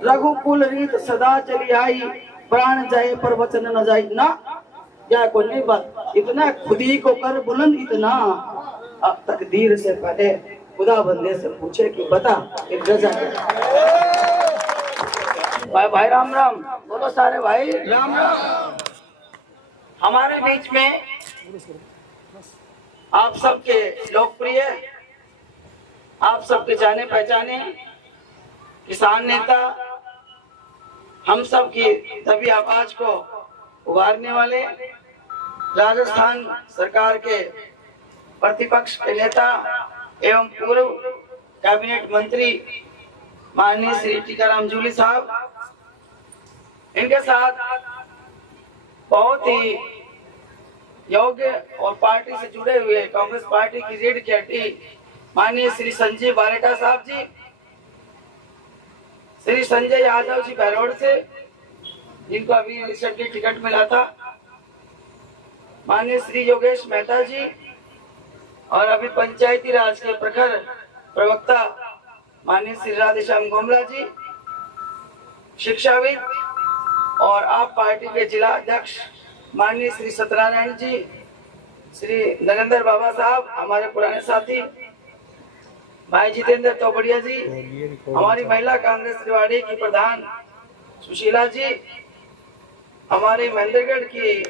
रघुकुल रीत सदा चली आई, प्राण जाए पर वचन न जाए ना। क्या कोई नहीं बात, इतना खुदी को कर बुलंद इतना, अब तकदीर से पहले खुदा बंदे से पूछे कि बता कि रजा भाई राम राम बोलो सारे भाई राम राम। हमारे बीच में आप सबके लोकप्रिय, आप सबके जाने पहचाने किसान नेता, हम सब की तभी आवाज को उभारने वाले, राजस्थान सरकार के प्रतिपक्ष के नेता एवं पूर्व कैबिनेट मंत्री माननीय श्री टीकाराम जूली साहब, इनके साथ बहुत ही योग्य और पार्टी से जुड़े हुए कांग्रेस पार्टी की रीढ़ की हड्डी माननीय श्री संजय बारेटा साहब जी, श्री संजय यादव जी बहरोड से, जिनको अभी रिसेंटली टिकट मिला था, माननीय श्री योगेश मेहता जी, और अभी पंचायती राज के प्रखर प्रवक्ता माननीय श्री राधेश्याम गोमला जी, शिक्षाविद और आप पार्टी के जिला अध्यक्ष माननीय श्री सत्यनारायण जी, श्री नरेंद्र बाबा साहब, हमारे पुराने साथी भाई जितेंद्र तोबड़िया जी, हमारी महिला कांग्रेस रेवाड़ी की प्रधान सुशीला जी, हमारे महेंद्रगढ़ की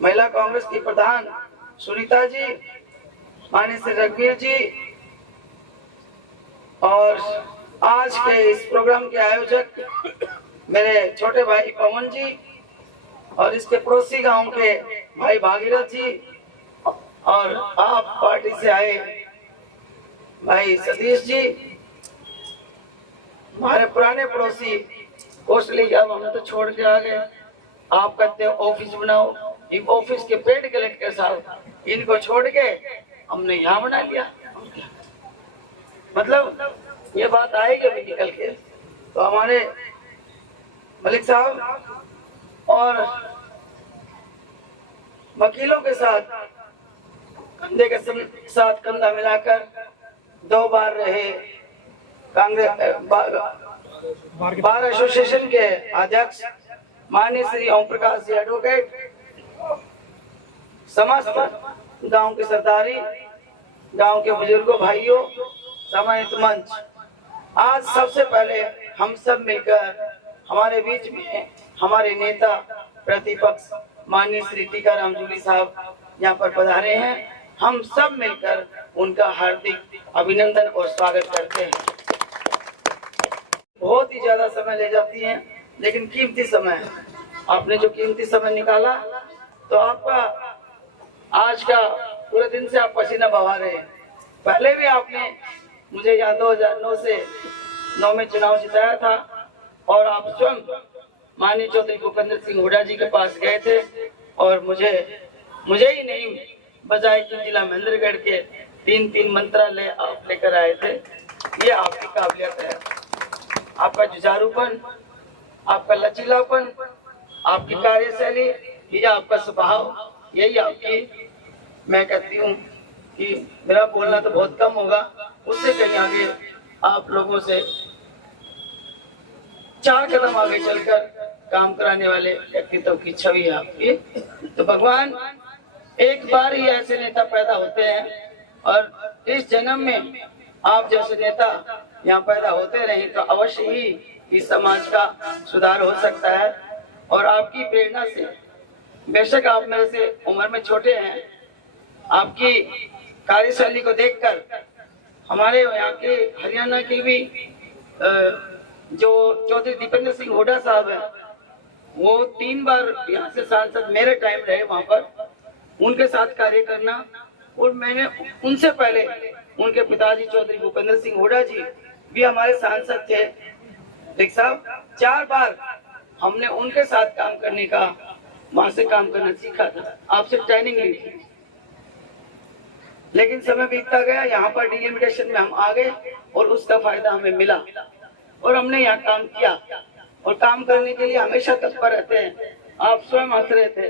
महिला कांग्रेस की प्रधान सुनीता जी, माननीय श्री रघुवीर जी, और आज के इस प्रोग्राम के आयोजक मेरे छोटे भाई पवन जी, और इसके पड़ोसी गांव के भाई भागीरथ जी, और आप पार्टी से आए भाई सतीश जी, हमारे पुराने पड़ोसी कोसली, अब हमें तो छोड़ के आ गए, आप कहते हो ऑफिस बनाओ, इन ऑफिस के पेड कलेक्टर साहब, इनको छोड़ के हमने यहाँ बना लिया। मतलब ये बात आएगी अभी निकल के, तो हमारे मलिक साहब और वकीलों के साथ कंधे के साथ कंधा मिलाकर 2 बार रहे कांग्रेस बार एसोसिएशन के अध्यक्ष माननीय श्री ओम प्रकाश जी एडवोकेट, समस्त गांव के सरदारी, गांव के बुजुर्गों भाइयों, सम्मानित मंच, आज सबसे पहले हम सब मिलकर हमारे बीच में हमारे नेता प्रतिपक्ष माननीय श्री टीकाराम जूली साहब यहाँ पर पधारे हैं, हम सब मिलकर उनका हार्दिक अभिनंदन और स्वागत करते हैं। बहुत ही ज्यादा समय ले जाती हैं, लेकिन कीमती समय है, आपने जो कीमती समय निकाला, तो आपका आज का पूरे दिन से आप पसीना बहा रहे हैं। पहले भी आपने मुझे यहाँ 2009 से 9 में चुनाव जिताया था, और आप स्वयं माननीय चौधरी भूपेंद्र सिंह हुड्डा जी के पास गए थे, और मुझे ही नहीं बजाय कि जिला महेंद्रगढ़ के 3 मंत्रालय आप लेकर आए थे। ये आपकी काबिलियत है, आपका जुझारूपन, आपका लचीलापन, आपकी कार्यशैली, ये आपका स्वभाव, यही आपकी, मैं कहती हूँ कि मेरा बोलना तो बहुत कम होगा, उससे कहीं आगे आप लोगों से 4 कदम आगे चलकर काम कराने वाले व्यक्तित्व की छवि है आपकी। तो भगवान एक बार ही ऐसे नेता पैदा होते हैं, और इस जन्म में आप जैसे नेता यहाँ पैदा होते रहे तो अवश्य ही इस समाज का सुधार हो सकता है। और आपकी प्रेरणा से, बेशक आप मेरे से उम्र में छोटे हैं, आपकी कार्यशैली को देखकर हमारे यहाँ के हरियाणा की भी जो चौधरी दीपेंद्र सिंह हुड्डा साहब हैं, वो 3 बार यहाँ से सांसद मेरे टाइम रहे वहाँ पर, उनके साथ कार्य करना, और मैंने उनसे पहले उनके पिताजी चौधरी भूपेंद्र सिंह हुड्डा जी भी हमारे सांसद थे, देख साहब 4 बार हमने उनके साथ काम करने का, वहां से काम करना सीखा था, आपसे ट्रेनिंग ली थी। लेकिन समय बीतता गया, यहाँ पर डिलिमिटेशन में हम आ गए, और उसका फायदा हमें मिला, और हमने यहाँ काम किया, और काम करने के लिए हमेशा तत्पर रहते हैं। आप स्वयं हंस रहे थे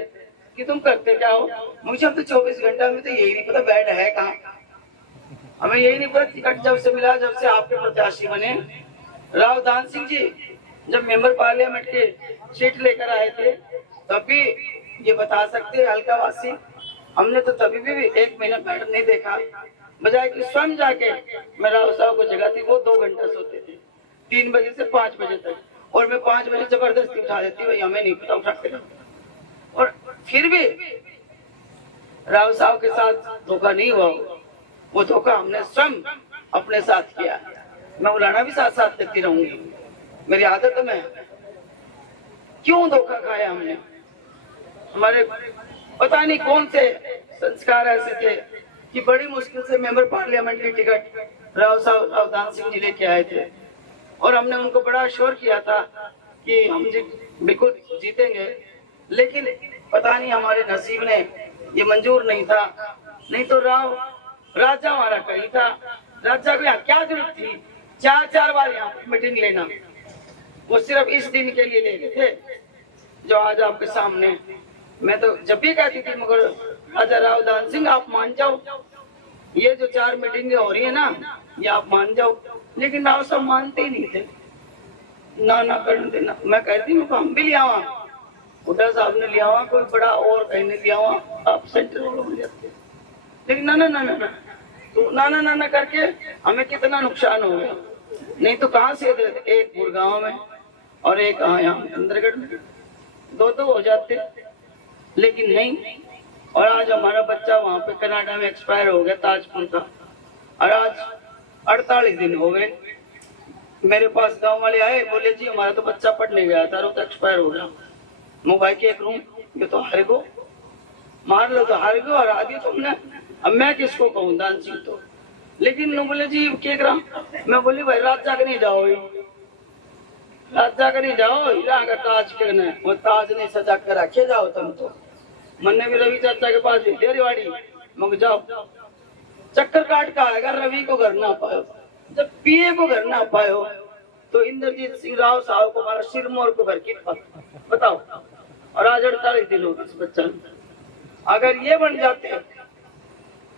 कि तुम करते क्या हो, मुझे अब तो 24 घंटा में तो यही नहीं पता बेड है कहाँ, हमें यही नहीं पता टिकट जब से मिला, जब से आपके प्रत्याशी बने राव दान सिंह जी, जब मेंबर पार्लियामेंट के सीट लेकर आए थे तभी ये बता सकते हल्कावासी, हमने तो तभी भी 1 मिनट नहीं देखा, बजाय कि स्वयं जाके मैं राव साहब को जगाती। वो 2 घंटा सोते थे, 3 बजे से 5 बजे तक, और मैं 5 बजे जबरदस्ती उठा देती, भाई हमें नहीं पता, उठाते रहो। और फिर भी राव साहब के साथ धोखा नहीं हुआ, वो धोखा हमने स्वयं अपने साथ किया। मैं उलाना भी साथ साथ करती रहूंगी, मेरी आदत में। क्यों धोखा खाया हमने? हमारे पता नहीं कौन से संस्कार ऐसे थे कि बड़ी मुश्किल से मेंबर पार्लियामेंट की टिकट राव साहब रावदान सिंह जी लेके आए थे, और हमने उनको बड़ा श्योर किया था कि हम बिल्कुल जीतेंगे, लेकिन पता नहीं हमारे नसीब ने ये मंजूर नहीं था। नहीं तो राजा हमारा कहीं था। राजा को यहाँ क्या जरूरत थी 4-4 बार यहाँ मीटिंग लेना? वो सिर्फ इस दिन के लिए ले रहे थे जो आज आपके सामने। मैं तो जब भी कहती थी मगर राजा रावदान सिंह आप मान जाओ, ये जो 4 मीटिंगें हो रही है ना ये आप मान जाओ, लेकिन राव साहब मानते ही नहीं थे, ना करने देना। मैं कहती हूँ हम भी लिया वहाँ, उधर साहब ने लिया वहाँ, कोई बड़ा और कहीं ने लिया वहाँ, आप सेंटर वालों में जाते, लेकिन ना तो ना करके हमें कितना नुकसान हो गया। नहीं तो कहाँ से एक गुड़गांव में और एक यहाँ इंद्रगढ़ में 2 हो जाते, लेकिन नहीं। और आज हमारा बच्चा वहाँ पे कनाडा में एक्सपायर हो गया ताजपुर का, और आज 48 दिन हो गए। मेरे पास गांव वाले आए, बोले जी हमारा तो बच्चा पढ़ने गया था, तो एक्सपायर हो गया। मोबाइल के एक रूम, ये तो हारे को मार लो तो हार गो, और आदि तुमने, अब मैं किसको कहूँ दान सिंह तो। लेकिन नो बोले जी क्या करा, मैं बोली भाई रात जाकर नहीं जाओ, रात जाकर नहीं जाओ, हीरा का ताज करना है, वो ताज नहीं सजा कर रखे जाओ तुम तो। मैंने भी रवि चाचा के पास भी देरीवाड़ी मग जाओ, चक्कर काट का आएगा, रवि को घर ना पायो, जब पीए को घर ना पायो तो इंद्रजीत सिंह राव साहब को हमारा सिरमौर को घर की बताओ। और आज 48 दिन हो गए इस बच्चा। अगर ये बन जाते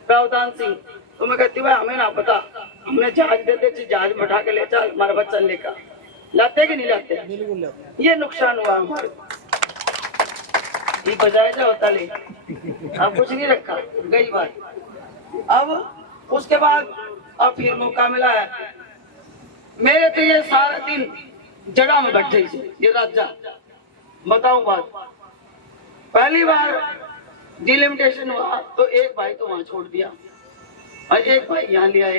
रावदान सिंह तो मैं कहती भाई हमें ना पता, हमने जहाज देते थे, जहाज में उठा के ले चल हमारा बच्चा लेकर, लाते कि नहीं लाते? ये नुकसान हुआ हमारे, ये बजाय जा होता ले, अब कुछ नहीं रखा, गई बात। अब उसके बाद अब फिर मौका मिला है, मेरे तो ये सारा दिन जड़ा में बैठे ये राजा। बताऊं बात, पहली बार डिलिमिटेशन हुआ तो एक भाई तो वहां छोड़ दिया और एक भाई यहाँ ले आए,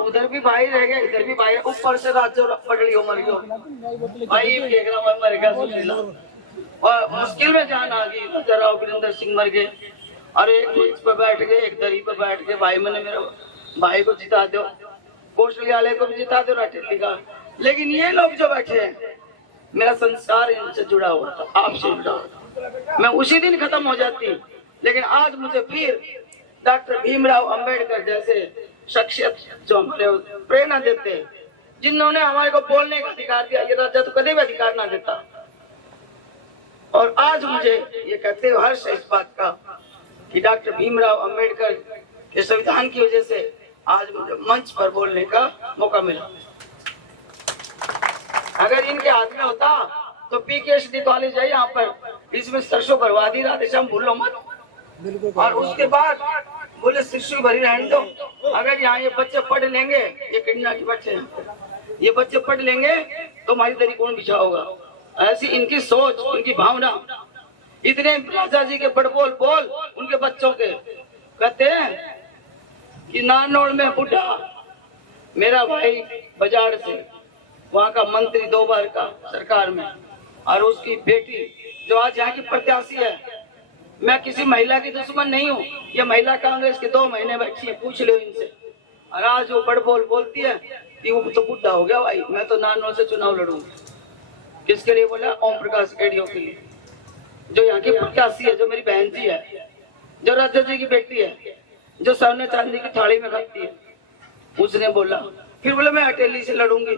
उधर भी भाई रह गए, इधर भी भाई, ऊपर से राज्य पटड़ियों मर गयो भाई, मर गया और मुश्किल में जान आ गई। राजा वीरेंद्र सिंह मर गए, और एक मंच पर बैठ गए, एक दरी पर बैठ गए, भाई मैंने मेरे भाई को जिता दो, कौशल्यालय को भी जिता दो राठेली का। लेकिन ये लोग जो बैठे हैं, मेरा संस्कार इनसे जुड़ा हुआ था, आपसे जुड़ा हुआ था, मैं उसी दिन खत्म हो जाती। लेकिन आज मुझे फिर डॉक्टर भीमराव अंबेडकर जैसे शख्सियत जो हमारे प्रेरणा देते हैं, जिन्होंने हमारे को बोलने का अधिकार दिया, ये राजा तो कभी भी अधिकार ना देता। और आज मुझे ये कहते हुए हर्ष है इस बात का कि डॉक्टर भीमराव अंबेडकर के संविधान की वजह से आज मुझे मंच पर बोलने का मौका मिला। अगर इनके हाथ में होता तो पीकेएसडी कॉलेज है यहाँ पर, इसमें सरसों भरवा दी, राधेश्याम भूलो मत। और उसके बाद बोले शिशु भरी रहने दो, अगर यहाँ ये बच्चे पढ़ लेंगे, ये किन्ना के बच्चे ये बच्चे पढ़ लेंगे तो हमारी दरी कौन बिछाओगा। ऐसी इनकी सोच, इनकी भावना। इतने राजा जी के बड़बोल बोल उनके बच्चों के, कहते हैं कि नानोड़ में बुढ़ा मेरा भाई बाजार से, वहाँ का मंत्री 2 बार का सरकार में, और उसकी बेटी जो आज यहाँ की प्रत्याशी है। मैं किसी महिला की दुश्मन नहीं हूँ, ये महिला कांग्रेस के 2 महीने बैठी है, पूछ लो इनसे। और आज वो बड़बोल बोलती है कि वो तो बुढ़ा हो गया भाई, मैं तो नानोड़ से चुनाव लड़ूंगी। किसके लिए बोला? ओम प्रकाश एडियो के लिए, जो यहाँ की प्रत्याशी है, जो मेरी बहन जी है, जो राजा जी की बेटी है, जो सोने चांदी की थाली में खाती है। उसने बोला, फिर बोला मैं अटेली से लड़ूंगी,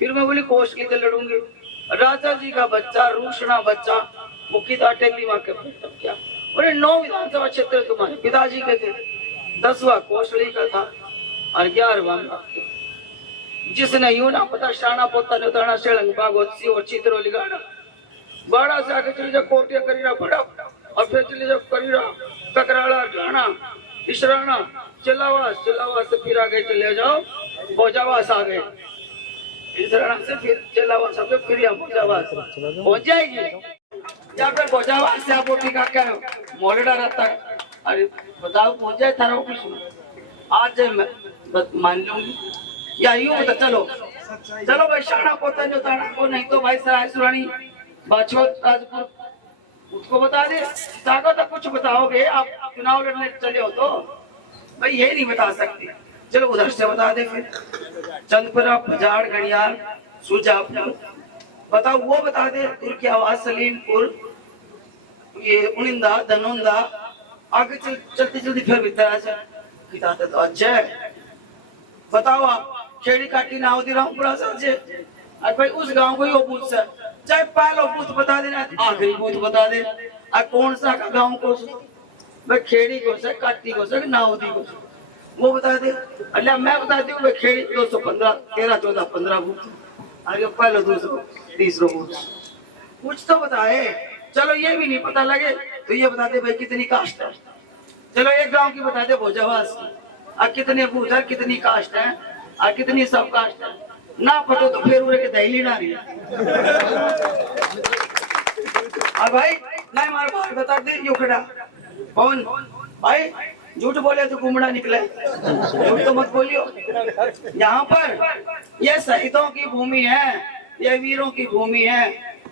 फिर मैं बोली कोसली से लड़ूंगी। राजा जी का बच्चा, रूषणा बच्चा, मुखी था अटेली माँ के, क्या बोले 9 विधानसभा क्षेत्र तुम्हारे पिताजी के थे, 10वां कोसली का था और 11वां जिसने यूं ना पता शाना पोता ने उताना शेलंग बागोत्सी और चित्रो लिगाड़ा बड़ा से आगे चली जा कोटिया करीरा बड़ा और फिर चली जा करीरा ककराड़ा ढाना इशराना चिल्लावास से फिर आगे चले जाओ भोजावास आ गए इशराना से फिर चिल्लावास आ गए फिर यहाँ भोजावास पहुंच जाएगी या फिर भोजावास से आप उठी का मोलेडा रहता है। अरे बताओ पहुंच जाए थारा ऑफिस में आज मैं मान लूंगी या यूं तो चलो भाई शाना पोता जो ताना को नहीं तो भाई सराय सुरानी बाछोत राजपुर उसको बता दे ताको तो कुछ बताओगे आप चुनाव लड़ने चले हो तो भाई ये नहीं बता सकते। चलो उधर से बता दे फिर चंदपुरा पजाड़ गड़ियाल सुजापुर बताओ वो बता दे तुर्की आवाज सलीमपुर ये उनिंदा धनुंदा आगे चलती चलती फिर भीतर आ जाए तो अच्छा है। बताओ आप खेड़ी काटी नावदी रामपुरा से और भाई उस गांव को ही बूथ से चाहे पहला बूथ बता देना आखिरी बूथ बता दे और कौन सा का गांव को भाई खेड़ी को से काटी को से नावदी को वो बता दे। अल्लाह मैं बता दूं भाई खेड़ी 215 13 14 15 बूथ आगे पहले दूसरा तीसरा बूथ कुछ तो बताए। चलो ये भी नहीं पता लगे तो ये बता दे भाई कितनी कास्ट है। चलो एक गांव की बता दे भोजावास की और कितने बूथ है कितनी कास्ट है और कितनी सब कास्ट है ना पतो तो फिर उरे के दहली ना रही और भाई ना हमारे बाहर बता दे यो खड़ा कौन भाई झूठ बोले तो कुमड़ा निकले झूठ तो मत बोलियो। यहाँ पर ये शहीदों की भूमि है ये वीरों की भूमि है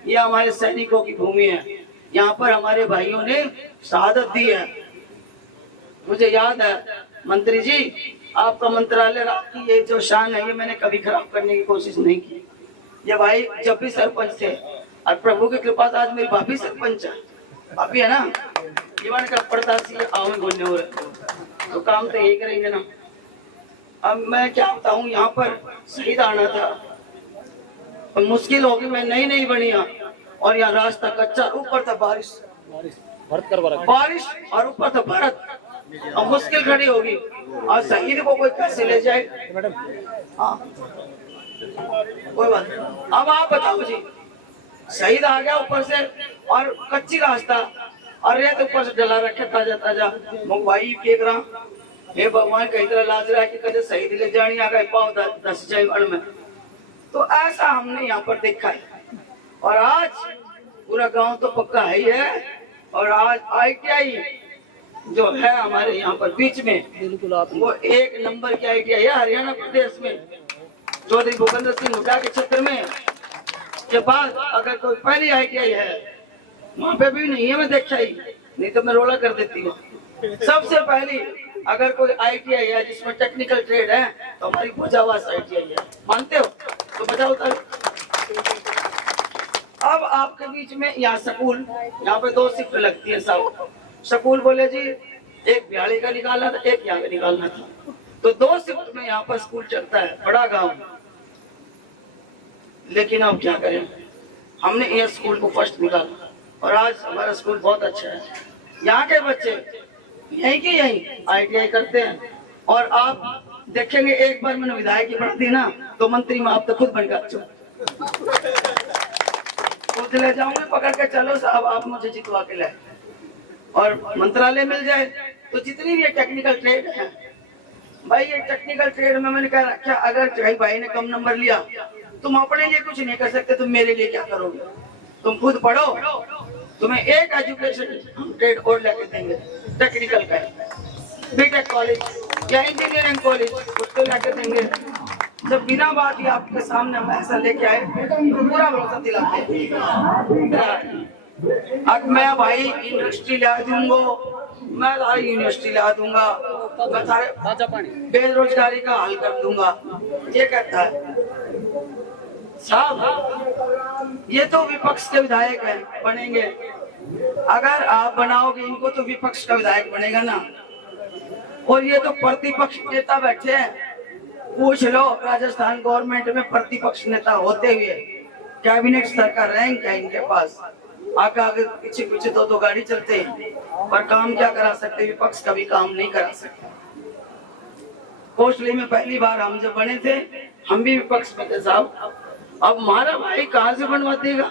ये हमारे सैनिकों की भूमि है। यहाँ पर हमारे भाइयों ने शहादत दी है। मुझे याद है मंत्री जी आपका मंत्रालय आपकी ये जो शान है ये मैंने कभी खराब करने की कोशिश नहीं की। ये भाई जब भी सरपंच थे और प्रभु की कृपा से आज मेरी भाभी सरपंच है भाभी है ना ये मैंने कहा पड़ता सी आवन बोलने हो रहे तो काम तो यही करेंगे ना। अब मैं क्या बताऊं यहाँ पर शहीद आना था और मुश्किल होगी मैं नई बनी और यहाँ रास्ता कच्चा ऊपर था बारिश और ऊपर था भारत और मुश्किल खड़ी होगी और शहीद को कोई कैसे ले जाए। हाँ कोई बात नहीं। अब आप बताओ जी शहीद आ गया ऊपर से और कच्ची रास्ता और रेत ऊपर से डला रखे ताजा भाई देख रहा हे भगवान कई तरह लाज रहा है कि कदे शहीद ले जानी आ गए पाव 10 जाए में तो ऐसा हमने यहाँ पर देखा है। और आज पूरा गांव तो पक्का है ही है और आज ITI जो है हमारे यहाँ पर बीच में वो 1 नंबर की ITI है हरियाणा प्रदेश में चौधरी भूपेंद्र सिंह हुड्डा के क्षेत्र में के बाद अगर कोई पहली ITI है वहाँ पे भी नहीं है मैं देखा ही नहीं तो मैं रोला कर देती हूँ। सबसे पहली अगर कोई ITI है जिसमें टेक्निकल ट्रेड है तो हमारी भोजावास ITI है मानते हो तो बताओ अब आपके बीच में यहाँ स्कूल यहाँ पे 2 शिफ्ट लगती है साहब स्कूल बोले जी एक बिहाड़ी का निकालना था एक यहाँ का निकालना था तो 2 शिफ्ट में यहाँ पर स्कूल चलता है बड़ा गांव। लेकिन अब क्या करें हमने ये स्कूल को फर्स्ट निकाला और आज हमारा स्कूल बहुत अच्छा है। यहाँ के बच्चे यहीं की यहीं ITI करते हैं और आप देखेंगे एक बार मैंने विधायक की पढ़ दी ना तो मंत्री में आप तो खुद बनकर खुद ले जाऊंगे पकड़ के चलो साहब आप मुझे जितवा के लाए और मंत्रालय मिल जाए तो जितनी भी टेक्निकल ट्रेड है भाई ये टेक्निकल ट्रेड में मैंने कह रखा अगर भाई ने कम नंबर लिया तुम अपने लिए कुछ नहीं कर सकते तुम मेरे लिए क्या करोगे तुम खुद पढ़ो तुम्हें एक एजुकेशन ट्रेड और लेके देंगे टेक्निकल का BTech कॉलेज या इंजीनियरिंग कॉलेज उसको लेके देंगे। जब बिना बात ही आपके सामने हम ऐसा लेके आए तो पूरा भरोसा दिलाते अब मैं भाई यूनिवर्सिटी ला दूंगा मैं सारी यूनिवर्सिटी ला दूंगा मैं सारे बेरोजगारी का हल कर दूंगा ये कहता है साहब। ये तो विपक्ष के विधायक है बनेंगे अगर आप बनाओगे इनको तो विपक्ष का विधायक बनेगा ना और ये तो प्रतिपक्ष नेता बैठे हैं पूछ लो राजस्थान गवर्नमेंट में प्रतिपक्ष नेता होते हुए कैबिनेट स्तर का रैंक है इनके पास आगे आगे पीछे पीछे 2 गाड़ी चलते हैं पर काम क्या करा सकते विपक्ष कभी काम नहीं करा सकते। कोटली में पहली बार हम जब बने थे हम भी विपक्ष में थे साहब। अब हमारा भाई कहाँ से बनवा देगा,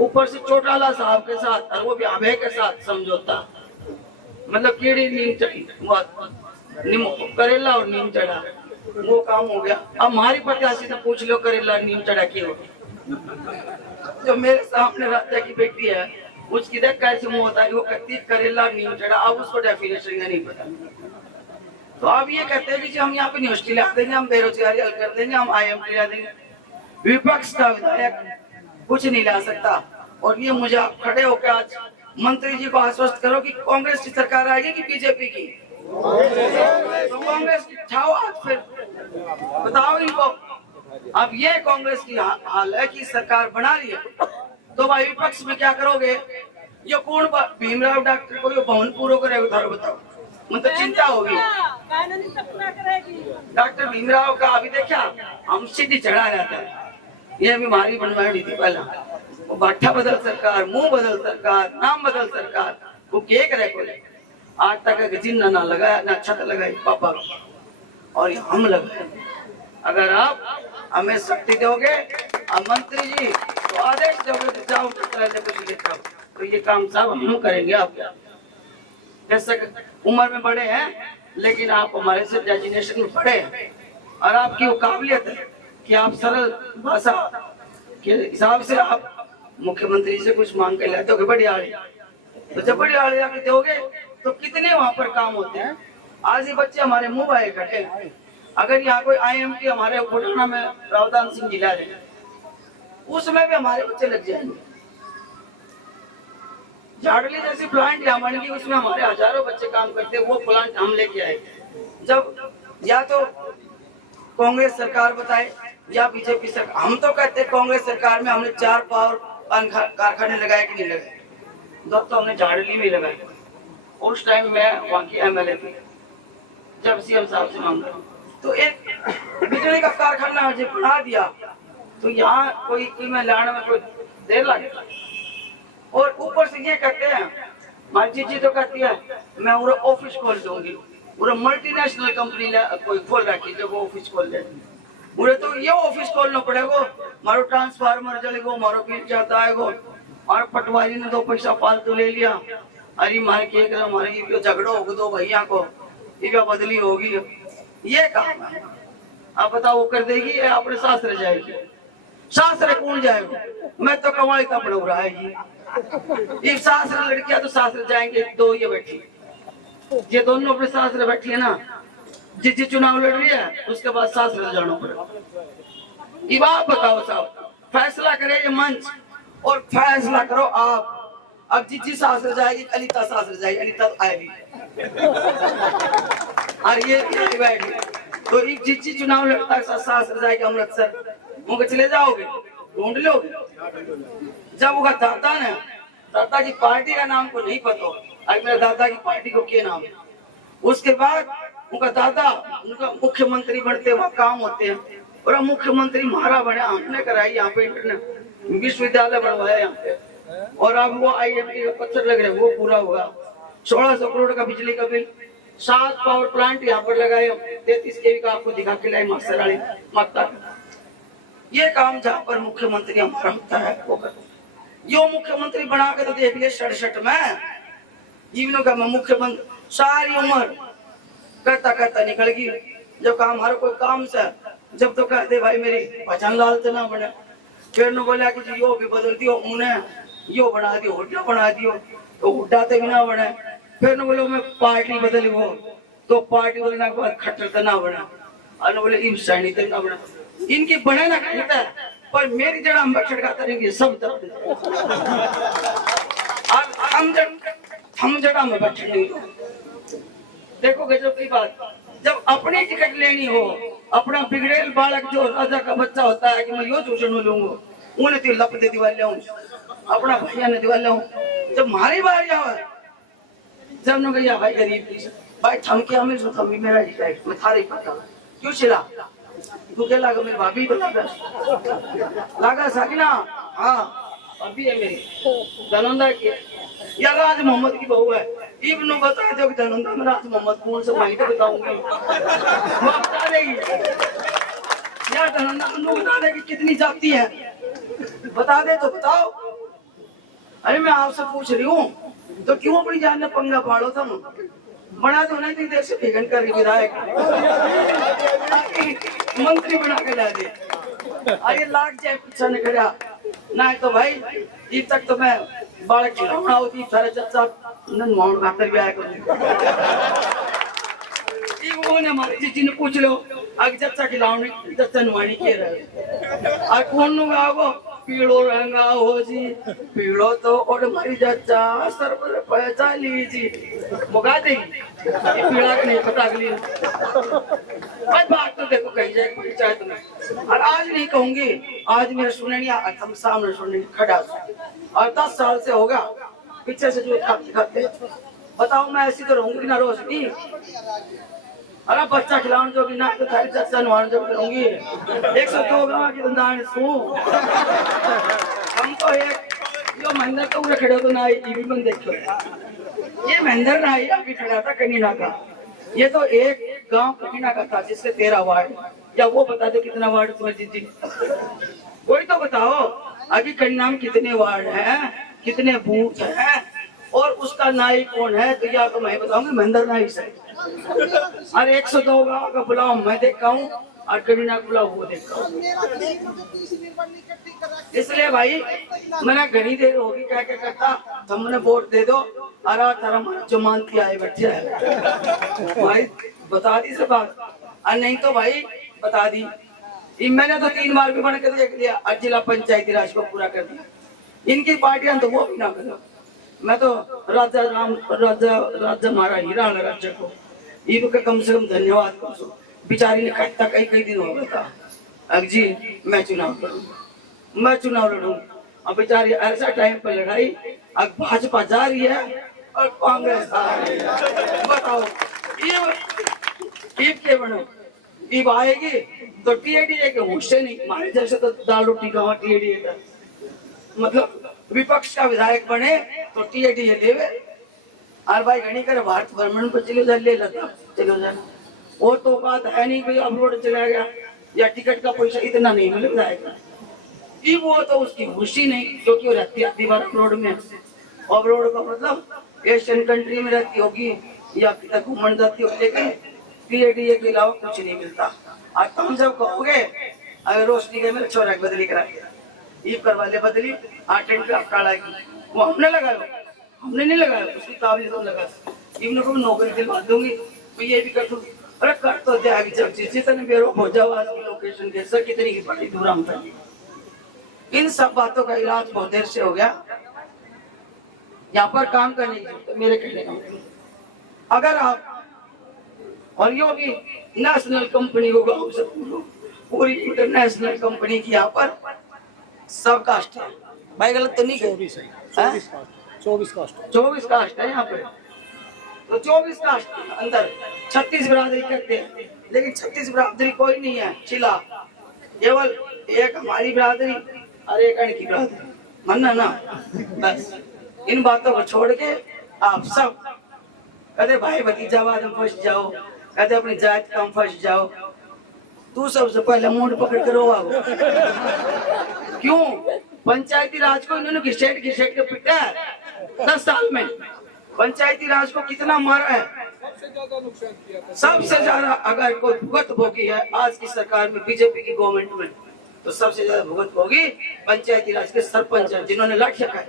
ऊपर से चौटाला साहब के साथ, और वो भी अभय के साथ समझौता, मतलब कीड़ी नीम चढ़ी, करेला और नीम चढ़ा, वो काम हो गया। अब हमारी प्रत्याशी से पूछ लो करेला नीम चढ़ा क्यों। जो मेरे सामने राजा की बेटी है उसकी देख कैसे मुंह होता है, वो कहती है करेला नीम चढ़ा, अब उसको डेफिनेशन का नहीं पता। तो अब ये कहते हैं कि हम यहाँ पे यूनिवर्सिटी ला देंगे, हम बेरोजगारी हल कर देंगे, हम IMT ला देंगे। विपक्ष का विधायक कुछ नहीं ला सकता। और ये मुझे आप खड़े होकर आज मंत्री जी को आश्वस्त करो कि कांग्रेस की सरकार आएगी कि बीजेपी की। तो कांग्रेस की उठाओ आज, फिर बताओ इनको। अब ये कांग्रेस की हाल है कि सरकार बना ली है, तो भाई विपक्ष में क्या करोगे। ये कौन भीमराव डॉक्टर को ये भवन पूरा करेगा, बताओ, मतलब चिंता होगी। डॉक्टर भीमराव का अभी देखा हम सीधी चढ़ा रहता है, ये बीमारी बनवाई थी पहला, वो भट्ठा बदल सरकार, मुंह बदल सरकार, नाम बदल सरकार, वो के करे बोले। आज तक जिन्ना ना लगाया ना छत लगाई पापा, और हम लगाए। अगर आप हमें शक्ति दोगे, मंत्री जी तो आदेश दोगे तो जाओ कुछ लेकर, तो ये काम साहब हम करेंगे। आप जैसे उम्र में बड़े हैं, लेकिन आप हमारे से डेजिग्नेशन में बड़े हैं, और आपकी वो काबिलियत है कि आप सरल भाषा के हिसाब से आप मुख्यमंत्री से कुछ मांग कर लाते हो बड़ी आड़ी, तो जब बड़ी आड़ी आके दोगे तो कितने वहाँ पर काम होते हैं। आज ये बच्चे हमारे मुंह आए खड़े, अगर यहाँ कोई IMT हमारे कोटाना में रावदान सिंह जिला रहे, उसमें भी हमारे बच्चे लग जाएंगे। झाड़ली जैसी प्लांट यहाँ बन गई, उसमें हमारे हजारों बच्चे काम करते हैं, वो प्लांट हम लेके आए। जब या तो कांग्रेस सरकार बताए या बीजेपी सरकार, हम तो कहते हैं कांग्रेस सरकार में हमने 4 पावर कारखाने लगाए कि नहीं लगाए, तो हमने झाड़ली में लगाए। उस टाइम में वहाँ की MLA थी, जब CM साहब से मांगा तो एक बिजली का कारखाना जब बना दिया, तो यहाँ कोई में लाने में कोई देर लगेगा। और ऊपर से ये कहते हैं, हमारी जीजी तो कहती है मैं पूरा ऑफिस खोल दूंगी, पूरा मल्टीनेशनल कंपनी कोई खोल रखी जो वो ऑफिस खोल दे, मुझे तो ये ऑफिस खोलना पड़ेगा, मारो ट्रांसफार्मर जलेगो, मारो बिल जाता आएगो, और पटवारी ने 2 पैसा फालतू ले लिया, अरे मार के हमारे झगड़ो होगा 2 भैया को, ये बदली होगी, ये काम है। आप बताओ वो कर देगी या अपने सास रह जाएगी। सास रह कौन जाएगा, मैं तो कमाई का पड़ा उड़ाएगी। एक सास रह लड़कियां तो सास रह जाएंगे, 2 ये बैठी, ये दोनों अपने सास रह बैठी है ना, जिस चुनाव लड़ रही है उसके बाद सास रह जाना पड़ेगा। ये आप बताओ साहब, फैसला करे ये मंच और फैसला करो आप। अब जिस सास रह जाएगी, अनिता सास रह जाएगी, अनिता तो आएगी और ये बैठ तो एक जिस चुनाव लड़ता है सास रह जाएगी अमृतसर, उनके चले जाओगे, ढूंढ लोगे। जब उनका दादा ने, दादा की पार्टी का नाम को नहीं पता, आज मेरे दादा की पार्टी को क्या नाम है, उसके बाद उनका दादा उनका मुख्यमंत्री बनते वहाँ काम होते हैं, और अब मुख्यमंत्री महारा बने, हमने कराई यहाँ पे इंटरनेट विश्वविद्यालय बनवाया यहाँ पे, और अब वो IMT का पत्थर लग रहे वो पूरा होगा। 1600 करोड़ का बिजली का बिल, 7 पावर प्लांट यहाँ पर लगाए, 33 kV का आपको दिखा के लाए मास्टर माता। ये काम जहाँ पर मुख्यमंत्री हमारा होता है वो कर, यो मुख्यमंत्री बना के तो देख लिया 67 में, जीवनों का मुख्यमंत्री सारी उम्र करता करता निकल गई। जब काम हर कोई काम से, जब तो कहते भाई मेरी भजन लाल तो ना बने, फिर ने बोला कि जी यो भी बदल दियो, उन्हें यो बना दियो, हुड्डा बना दियो, तो हुड्डा तो भी ना बने। फिर ने बोले मैं पार्टी बदली हो, तो पार्टी बदलने के बाद खट्टर तो ना बना, और बोले इन सैनिक ना बना, इनकी बने ना कहता है, पर मेरी जड़ हम छिड़काते रहेंगे सब तरफ। हम जड़ा में बैठे नहीं। देखो गजब की बात, जब अपनी टिकट लेनी हो, अपना बिगड़ेल बालक जो राजा का बच्चा होता है कि मैं यो चूषण लूंगा, उन्हें तो लप दे दीवार लाऊं, अपना भैया ने दीवार लाऊं। जब मारी बारी आवा, जब न गया भाई गरीब भाई थमके हमें जो थमी मेरा ही मैं थारी पता क्यों चिल्ला तू क्या लगा, मेरी भाभी को लगा साकिना, हाँ अभी है मेरी धनंदा की या राज मोहम्मद की बहू है, इब्नू बता दो कि धनंदा में राज मोहम्मद कौन से वहीं तो बताऊंगी, वो बता देगी। यार धनंदा बता दे कि कितनी जाती है, बता दे तो बताओ। अरे मैं आपसे पूछ रही हूँ तो क्यों अपनी जान में पंगा फाड़ो तुम? बना दो नहीं देश से भेगन कर विधायक मंत्री बना के ला दे। अरे लाख जाए पीछा ने करा ना तो भाई इब तक तो मैं बालक खिलौना होती सारे चच्चा नन माउंट खातर भी आया करूँ। हमारे जीजी ने पूछ लो आगे चच्चा खिलाओ चच्चा नुआनी के रहे और कौन लोग आओ पीड़ो रंगा हो जी पीड़ो तो और हमारी चच्चा सर पर पहचान लीजी मुगा दे पीड़ा के नहीं पता अगली बात तो देखो कही जाए चाहे तुम्हें और आज नहीं कहूंगी आज मेरे सुनने तुम सामने सुनने खड़ा और 10 साल से होगा पीछे से जो खाते खाते बताओ मैं ऐसी तो रहूंगी ना रोशनी। अरे बच्चा खिलाने जो कि ना तो थारी चच्चा नुआने जो करूंगी 102 गांव की दंदान सू हम तो एक जो महिंदर तो उधर खड़े तो ना ये भी बंद देखो ये महिंदर ना ही अभी खड़ा था कनीना का ये तो एक गांव कनीना का था जिससे 13 वार्ड या वो बता दे कितना वार्ड तुम्हें जीती कोई तो बताओ आगे कनीना में कितने वार्ड हैं कितने बूथ हैं और उसका नाई कौन है तो या तो मैं बताऊंगी महिंदर नाई से। अरे 102 गांव का बुलाओ मैं देखा हूँ और करीना का बुलाओ वो देखा हूँ। इसलिए भाई मैंने घनी देर होगी क्या क्या करता तुमने वोट दे दो अरा तारा जो मानती आए बैठे है भाई बता दी से बात और नहीं तो भाई बता दी मैंने तो 3 बार भी बन कर देख लिया और जिला पंचायती राज को पूरा कर दिया इनकी पार्टियां तो वो भी ना करो मैं तो राजा मारा हीरा राज्य को ईब का कम से कम धन्यवाद करो बिचारी ने कटता कई दिन हो गया था अब जी मैं चुनाव लड़ूंगा मैं चुनाव लड़ूंगा अब बेचारी ऐसा टाइम पर लड़ाई अब भाजपा जा रही है और कांग्रेस आ रही है बताओ ईब के बनो ईब आएगी तो टीएडीए के होशे नहीं हमारे जैसे तो दाल रोटी खावा टीएडीए का मतलब विपक्ष का विधायक बने तो टीएडीए लेवे और भाई घनी करे भारत भ्रमण पर चले जा ले लेता चलो जाना और तो बात है नहीं भाई अब रोड चला गया या टिकट का पैसा इतना नहीं मिल जाएगा ये वो तो उसकी खुशी नहीं क्योंकि वो रहती है दीवार रोड में और रोड का मतलब एशियन कंट्री में रहती होगी या किधर घूमने जाती होगी लेकिन टीएडीए के अलावा कुछ नहीं मिलता। और तुम जब कहोगे अगर रोशनी के मेरे छोरा की बदली करा ईब करवा ले बदली 8 काला की वो हमने लगाया हमने नहीं लगाया उसकी काबिलियत तो लगा इवन को नौकरी दिलवा दूंगी तो ये भी कर दूंगी अरे कर तो दे आगे चल जितने बेरो हो जाओ आज की लोकेशन के सर कितनी की बड़ी दूर हम तक इन सब बातों का इलाज बहुत देर से हो गया यहाँ पर काम करने की तो मेरे कहने का मतलब अगर आप और यो भी नेशनल कंपनी को गाँव से पूरी इंटरनेशनल कंपनी की यहाँ पर सब कास्ट है भाई गलत तो नहीं है 24 कास्ट है यहाँ पे तो 24 कास्ट अंदर 36 बिरादरी करते हैं लेकिन 36 बिरादरी कोई नहीं है चिला केवल एक हमारी बिरादरी और एक की बिरादरी मानना ना बस इन बातों को छोड़ के आप सब कदे भाई भतीजावाद में फंस जाओ कदे अपनी जात का फंस जाओ तू सबसे पहले मूड पकड़ कर रोवा क्यों पंचायती राज को इन्होंने घिसेट के पिटा है 10 साल में पंचायती राज को कितना मारा है सबसे ज्यादा अगर कोई भुगत भोगी है आज की सरकार में बीजेपी की गवर्नमेंट में तो सबसे ज्यादा भुगत भोगी पंचायती राज के सरपंच है जिन्होंने लाठियां खाई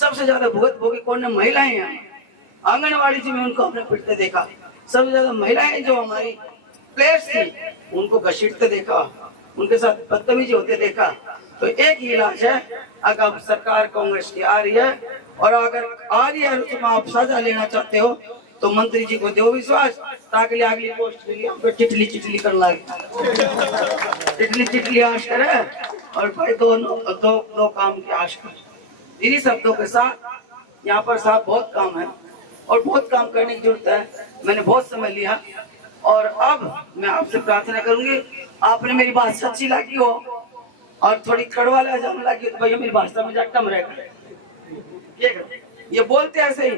सबसे ज्यादा भुगत भोगी कौन है महिलाएं हैं आंगनबाड़ी जी में उनको हमने पिटते देखा सबसे ज्यादा महिलाएं जो हमारी प्लेयर्स थी उनको घसीटते देखा उनके साथ बदतमीजी होते देखा तो एक ही इलाज है अगर सरकार कांग्रेस की आ रही है और अगर आ रही है तुम आप सजा लेना चाहते हो तो मंत्री जी को दो विश्वास ताकि अगली पोस्ट के लिए चिटली करने लगे चिटली आश करे और भाई दो काम की आश करे इन्हीं शब्दों के साथ यहाँ पर साहब बहुत काम है और बहुत काम करने की जरूरत है मैंने बहुत समय लिया और अब मैं आपसे प्रार्थना करूंगी आपने मेरी बात सच्ची लगी हो और थोड़ी कड़वा लहजा में लगी तो भैया मेरी भाषा में जाकर कम रहेगा ये बोलते ऐसे ही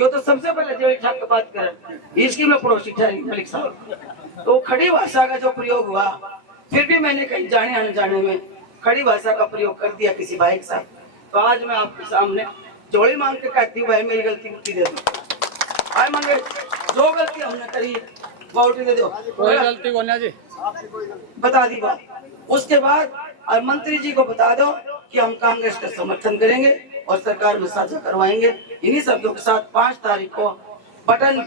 ये तो सबसे पहले जो ठाक बात करे इसकी मैं पड़ोसी ठहरी मलिक साहब तो खड़ी भाषा का जो प्रयोग हुआ फिर भी मैंने कहीं जाने अनजाने में खड़ी भाषा का प्रयोग कर दिया किसी भाई के साथ, तो आज मैं आपके सामने जोड़ी मांग के कहती हूँ भाई मेरी गलती उठी दे दो। भाई मांगे जो गलती हमने करी वो उठी दे दो। कोई गलती को ना जी बता दी बात। उसके बाद और मंत्री जी को बता दो कि हम कांग्रेस का समर्थन करेंगे और सरकार में साझा करवाएंगे। इन्हीं शब्दों के साथ 5 तारीख को बटन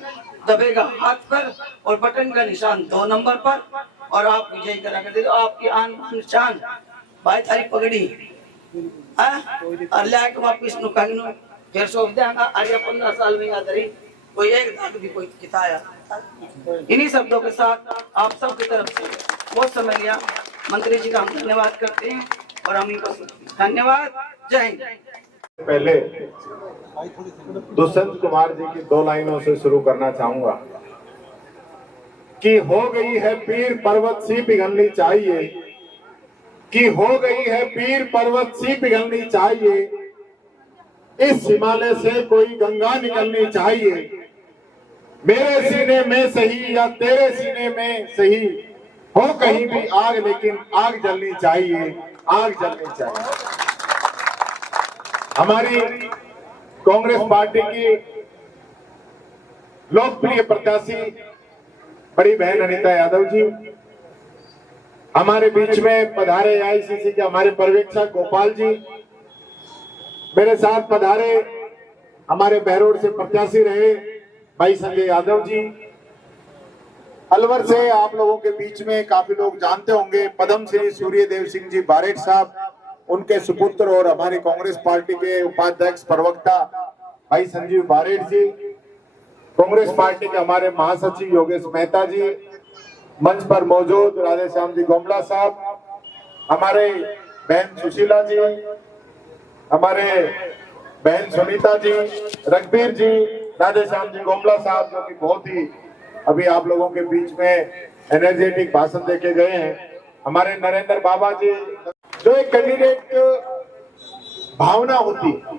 दबेगा हाथ पर और बटन का निशान 2 नंबर पर और आप विजयी करा कर दे दो। आपकी आन बान शान 22 तारीख पकड़ी और लाइट वापिस नु कहनो फिर सोच देगा अरे 15 साल में याद रही कोई एक दाग भी कोई किताया। इन्हीं शब्दों के साथ आप सब की तरफ से बहुत समय लिया, मंत्री जी का हम धन्यवाद करते हैं और हम इनको धन्यवाद। जय हिंद। पहले दुष्यंत कुमार जी की 2 लाइनों से शुरू करना चाहूंगा कि हो गई है पीर पर्वत सी पिघलनी चाहिए, कि हो गई है पीर पर्वत सी पिघलनी चाहिए, इस हिमालय से कोई गंगा निकलनी चाहिए। मेरे सीने में सही या तेरे सीने में सही हो कहीं भी आग, लेकिन आग जलनी चाहिए, आग जलनी चाहिए। हमारी कांग्रेस पार्टी की लोकप्रिय प्रत्याशी बड़ी बहन अनीता यादव जी हमारे बीच में पधारे। AICC के हमारे पर्यवेक्षक गोपाल जी मेरे साथ पधारे। हमारे बहरोड से प्रत्याशी रहे भाई संजय यादव जी। अलवर से आप लोगों के बीच में काफी लोग जानते होंगे पद्म श्री सूर्यदेव सिंह जी बारेट साहब, उनके सुपुत्र और हमारी कांग्रेस पार्टी के उपाध्यक्ष प्रवक्ता भाई संजीव बारेट जी, कांग्रेस पार्टी के हमारे महासचिव योगेश मेहता जी, मंच पर मौजूद राधेश्याम जी गोमला साहब, हमारे बहन सुशीला जी, हमारे बहन सुनीता जी, रघबीर जी, राधेश्याम जी गोमला साहब जो कि बहुत ही अभी आप लोगों के बीच में एनर्जेटिक भाषण देके गए हैं, हमारे नरेंद्र बाबा जी। जो एक कैंडिडेट भावना होती है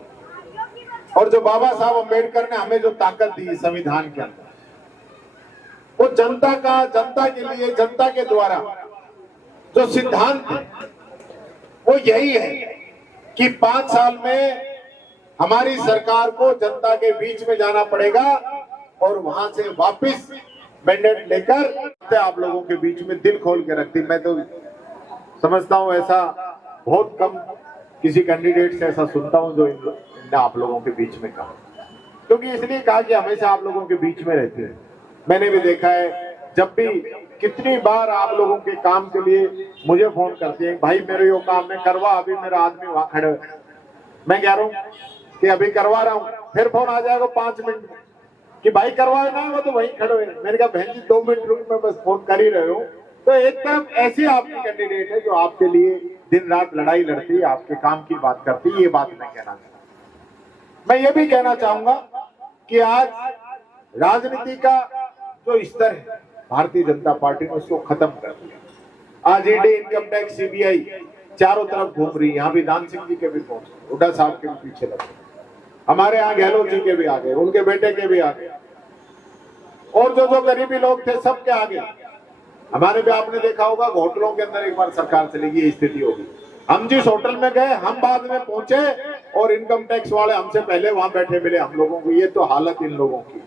और जो बाबा साहब अम्बेडकर ने हमें जो ताकत दी संविधान के अंदर, वो जनता का, जनता के लिए, जनता के द्वारा जो सिद्धांत है वो यही है कि 5 साल में हमारी सरकार को जनता के बीच में जाना पड़ेगा और वहां से वापस मैंडेट लेकर आप लोगों के बीच में दिल खोल के रखती। मैं तो समझता हूं ऐसा बहुत कम किसी कैंडिडेट से ऐसा सुनता हूं जो इन्होंने आप लोगों के बीच में कहा, क्योंकि इसलिए कहा कि हमेशा आप लोगों के बीच में रहते हैं। मैंने भी देखा है जब भी कितनी बार आप लोगों के काम के लिए मुझे फोन करते हैं, भाई मेरे यो काम में करवा, अभी मेरा आदमी वहां खड़े हुए, मैं कह रहा हूँ कि अभी करवा रहा हूँ, फिर फोन आ जाएगा 5 मिनट में कि भाई करवाए ना, वो तो वहीं खड़े हुए। मैंने कहा बहन जी 2 मिनट रुक, मैं बस फोन कर ही रहे हूँ। तो एक तरफ ऐसी आपकी कैंडिडेट है जो आपके लिए दिन रात लड़ाई लड़ती है, आपके काम की बात करती है, ये बात मैं कहना चाहूंगा। मैं ये भी कहना चाहूंगा कि आज राजनीति का जो स्तर है भारतीय जनता पार्टी ने उसको खत्म कर दिया। आज ईडी, इनकम टैक्स, CBI चारों तरफ घूम रही है। यहाँ भी दान सिंह जी के भी पहुंचे, हुड्डा साहब के भी पीछे लगे, हमारे यहाँ गहलोत जी के भी आ गए, उनके बेटे के भी आ गए, और जो गरीबी लोग थे सबके आगे। हमारे भी आपने देखा होगा होटलों के अंदर एक बार सरकार चलेगी, ये स्थिति होगी। हम जिस होटल में गए हम बाद में पहुंचे और इनकम टैक्स वाले हमसे पहले वहां बैठे मिले हम लोगों को। ये तो हालत इन लोगों की।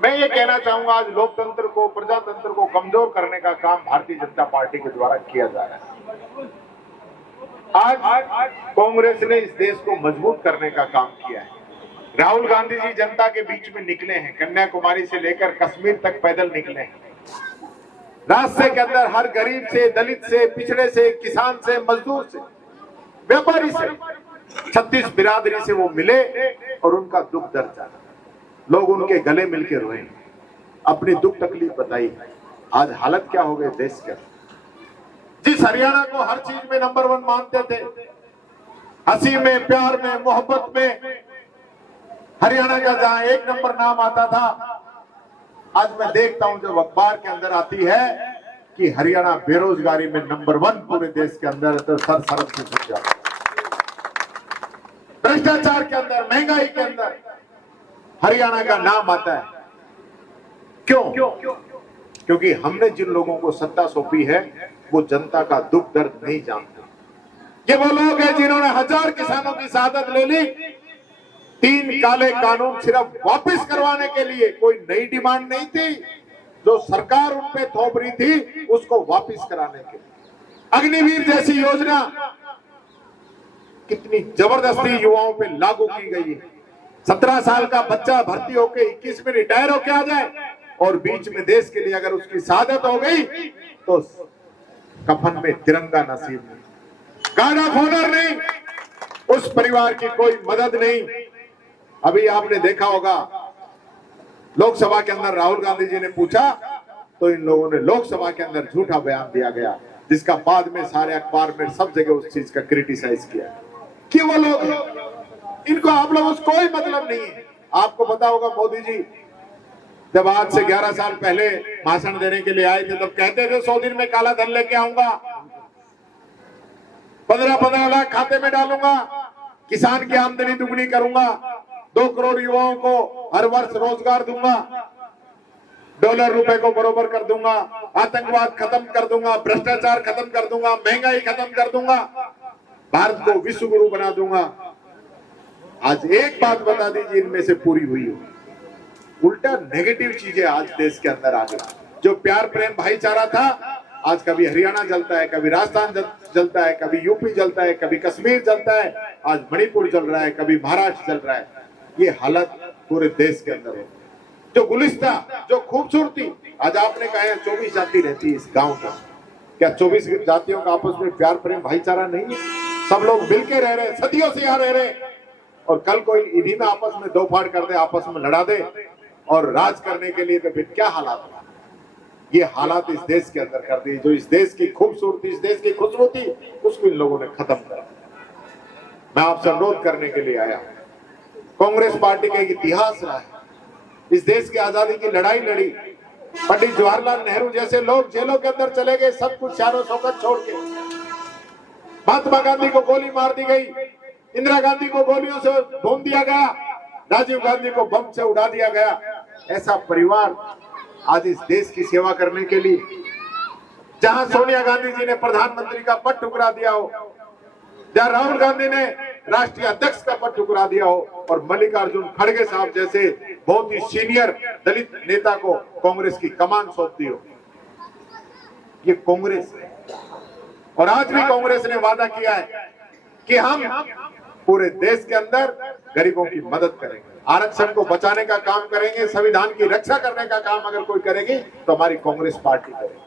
मैं ये कहना चाहूंगा आज लोकतंत्र को, प्रजातंत्र को कमजोर करने का काम भारतीय जनता पार्टी के द्वारा किया जा रहा है। आज कांग्रेस ने इस देश को मजबूत करने का काम किया है। राहुल गांधी जी जनता के बीच में निकले हैं, कन्याकुमारी से लेकर कश्मीर तक पैदल निकले हैं। रास्ते के अंदर हर गरीब से, दलित से, पिछड़े से, किसान से, मजदूर से, व्यापारी से, 36 बिरादरी से वो मिले और उनका दुख दर्द जाना, लोग उनके गले मिलकर रोए, अपनी दुख तकलीफ बताई। आज हालत क्या हो गई देश के। जिस हरियाणा को हर चीज में नंबर 1 मानते थे, हंसी में, प्यार में, मोहब्बत में, हरियाणा का जहां 1 नंबर नाम आता था, आज मैं देखता हूं जब अखबार के अंदर आती है कि हरियाणा बेरोजगारी में नंबर 1 पूरे देश के अंदर, तो सर शर्म से झुक जाता। भ्रष्टाचार के अंदर, महंगाई के अंदर हरियाणा का नाम आता है। क्यों? क्योंकि हमने जिन लोगों को सत्ता सौंपी है वो जनता का दुख दर्द नहीं जानते। ये वो लोग हैं जिन्होंने 1000 किसानों की शहादत ले ली। 3 काले कानून सिर्फ वापस करवाने के लिए, कोई नई डिमांड नहीं थी। जो सरकार उन पे थोप रही थी उसको वापस कराने के लिए। अग्निवीर जैसी योजना कितनी जबरदस्ती युवाओं पे लागू की गई है। 17 साल का बच्चा भर्ती होके 21 में रिटायर होके आ जाए और बीच में देश के लिए अगर उसकी शहादत हो गई तो कफन में तिरंगा नसीब नहीं, गार्ड ऑफ ऑनर नहीं, उस परिवार की कोई मदद नहीं। अभी आपने देखा होगा लोकसभा के अंदर राहुल गांधी जी ने पूछा तो इन लोगों ने लोकसभा के अंदर झूठा बयान दिया गया, जिसका बाद में सारे अखबार में सब जगह उस चीज का क्रिटिसाइज किया कि वो लोग, इनको आप लोगों से कोई मतलब नहीं है। आपको पता होगा मोदी जी जब आज से 11 साल पहले भाषण देने के लिए आए थे तब कहते थे 100 दिन में काला धन लेके आऊंगा, 15-15 लाख खाते में डालूंगा, किसान की आमदनी दुगनी करूंगा, 2 करोड़ युवाओं को हर वर्ष रोजगार दूंगा, डॉलर रुपए को बरोबर कर दूंगा, आतंकवाद खत्म कर दूंगा, भ्रष्टाचार खत्म कर दूंगा, महंगाई खत्म कर दूंगा, भारत को विश्व गुरु बना दूंगा। आज एक बात बता दीजिए इनमें से पूरी हुई हो? उल्टा नेगेटिव चीजें आज देश के अंदर आ गई। जो प्यार प्रेम भाईचारा था आज कभी हरियाणा जलता है, कभी राजस्थान जलता है, कभी यूपी जलता है, कभी कश्मीर जलता है, आज मणिपुर जल रहा है, कभी महाराष्ट्र जल रहा है। ये हालत पूरे देश के अंदर है। जो गुलिस्ता, जो खूबसूरती, आज आपने कहा है 24 जाति रहती है इस गांव में, क्या 24 जातियों का आपस में प्यार प्रेम भाईचारा नहीं है? सब लोग मिलके रह रहे, सदियों से यहाँ रह रहे, और कल कोई इन्हीं में आपस में दो फाड़ कर दे, आपस में लड़ा दे और राज करने के लिए तो फिर क्या हालात है? ये हालात इस देश के अंदर कर दी। जो इस देश की खूबसूरती, इस देश की खुशबू थी, उसको इन लोगों ने खत्म कर दिया। मैं आपसे अनुरोध करने के लिए आया, कांग्रेस पार्टी का एक इतिहास रहा है, इस देश की आजादी की लड़ाई लड़ी, पंडित जवाहरलाल नेहरू जैसे लोग जेलों के अंदर चले गए, सब कुछ शानो शौकत छोड़ के। महात्मा गांधी को गोली मार दी गई, इंदिरा गांधी को गोलियों से भून दिया गया, राजीव गांधी को बम से उड़ा दिया गया। ऐसा परिवार आज इस देश की सेवा करने के लिए, जहां सोनिया गांधी जी ने प्रधानमंत्री का पद ठुकरा दिया हो, जहां राहुल गांधी ने राष्ट्रीय अध्यक्ष का पद ठुकरा दिया हो, और मल्लिकार्जुन खड़गे साहब जैसे बहुत ही सीनियर दलित नेता को कांग्रेस की कमान सौंप दी हो। ये कांग्रेस है। और आज भी कांग्रेस ने वादा किया है कि हम पूरे देश के अंदर गरीबों की मदद करेंगे, आरक्षण को बचाने का काम करेंगे, संविधान की रक्षा करने का काम अगर कोई करेगी तो हमारी कांग्रेस पार्टी करेगी।